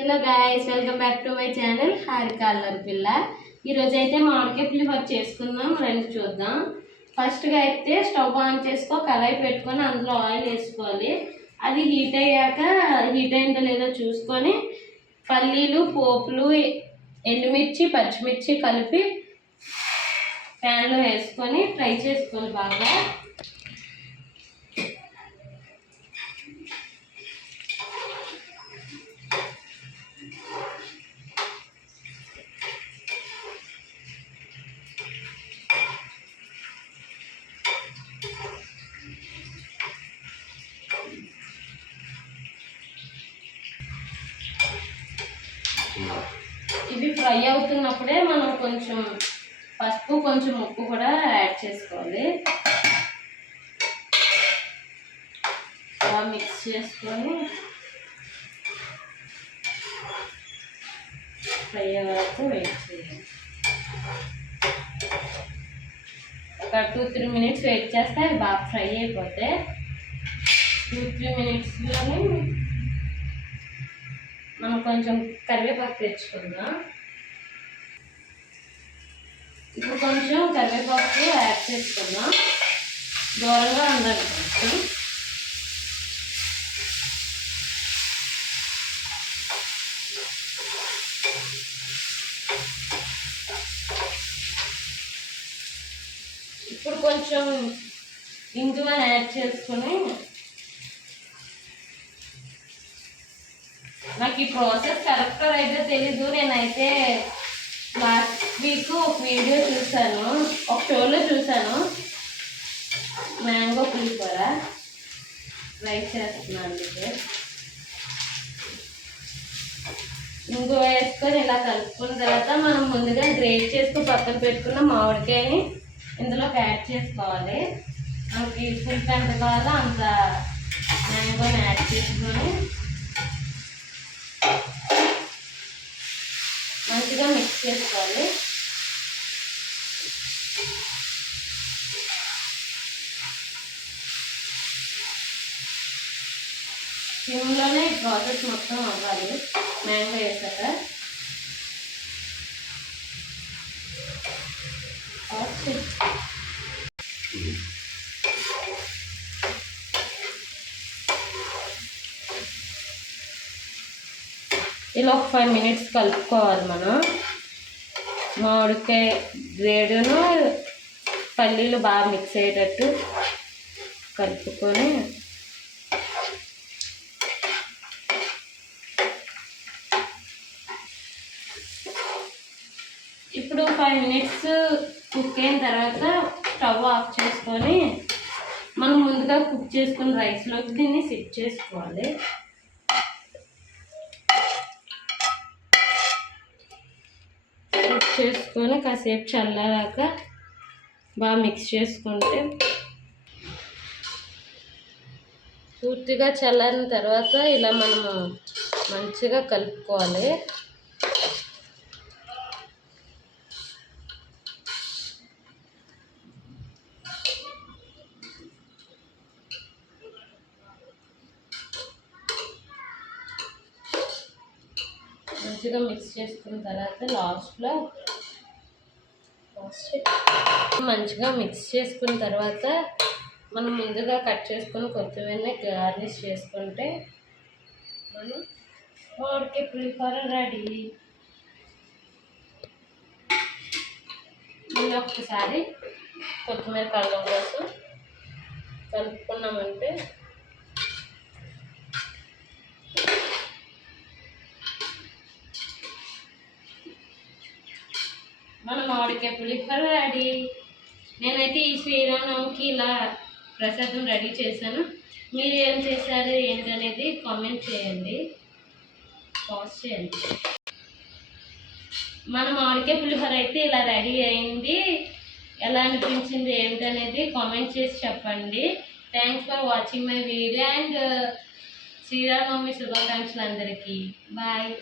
Hello guys, welcome back to my channel Harika అల్లరి పిల్ల. ఈరోజు అయితే మామిడికాయ పులిహోర చేసుకుందాం, రండి చూద్దాం. ఫస్ట్గా అయితే స్టవ్ ఆన్ చేసుకో, కళాయి పెట్టుకొని అందులో ఆయిల్ వేసుకోవాలి. అది హీట్ అయిందో లేదో చూసుకొని పల్లీలు, పోపులు, ఎండుమిర్చి, పచ్చిమిర్చి కలిపి ప్యాన్లో వేసుకొని ఫ్రై చేసుకోవాలి బాగా. ఇవి ఫ్రై అవుతున్నప్పుడే మనం కొంచెం పసుపు, కొంచెం ఉప్పు కూడా యాడ్ చేసుకోవాలి. మిక్స్ చేసుకొని ఫ్రై అయ్యే వరకు వెయిట్ చేయాలి. ఒక 2-3 మినిట్స్ వెయిట్ చేస్తే అవి బాగా ఫ్రై అయిపోతే 2-3 మినిట్స్లోనే మనం కొంచెం కరివేపాకు తెచ్చుకుందాం. ఇప్పుడు కొంచెం కరివేపాకు యాడ్ చేసుకుందాం. దూరంగా ఉండాలి కొంచెం. ఇప్పుడు కొంచెం ఇంగువని యాడ్ చేసుకొని, నాకు ఈ ప్రాసెస్ కరెక్ట్గా అయితే తెలీదు. నేనైతే లాస్ట్ వీక్ ఒక వీడియో చూసాను, ఒక షోలో చూసాను. మ్యాంగో పులిహోర ట్రై చేస్తున్నాను. ఇంగువ వేసుకొని ఇలా కలుపుకున్న తర్వాత మనం ముందుగా గ్రేట్ చేసుకుని పక్కన పెట్టుకున్న మామిడికాయని ఇందులోకి యాడ్ చేసుకోవాలి. మనకి పులుపు ఎంత కావాలో అంత మ్యాంగోని యాడ్ చేసుకొని మంచిగా మిక్స్ చేసుకోవాలి. సిమ్లోనే ఈ ప్రాసెస్ మొత్తం అవ్వాలి. మ్యాంగో వేసాక ఇలా ఒక 5 మినిట్స్ కలుపుకోవాలి. మనం మామిడికాయ గ్రేడును పల్లీలు బాగా మిక్స్ అయ్యేటట్టు కలుపుకొని ఇప్పుడు 5 మినిట్స్ కుక్ అయిన తర్వాత స్టవ్ ఆఫ్ చేసుకొని మనం ముందుగా కుక్ చేసుకున్న రైస్లోకి దీన్ని సెట్ చేసుకోవాలి. చేసుకొని కాసేపు చల్లారాక బాగా మిక్స్ చేసుకుంటే, పూర్తిగా చల్లారిన తర్వాత ఇలా మనము మంచిగా కలుపుకోవాలి. మంచిగా మిక్స్ చేసుకున్న తర్వాత లాస్ట్లో మంచిగా మిక్స్ చేసుకున్న తర్వాత మనం ముందుగా కట్ చేసుకుని కొత్తిమీరని గార్నిష్ చేసుకుంటే మనం మామిడికాయ పులిహోర రెడీ. మళ్ళీ ఒక్కసారి కొత్తిమీర కలగడం కోసం కలుపుకున్నామంటే మన మామిడికాయ పులిహోర రెడీ. నేనైతే ఈ శ్రీరామనవమికి ఇలా ప్రసాదం రెడీ చేశాను. మీరు ఏం చేశారు ఏంటనేది కామెంట్ చేయండి, పాస్ట్ చేయండి. మన మామిడికాయ పులిహోర అయితే ఇలా రెడీ అయింది. ఎలా అనిపించింది ఏంటనేది కామెంట్ చేసి చెప్పండి. Thanks for watching my video and Sri Rama Navami శుభాకాంక్షలు అందరికీ. బాయ్.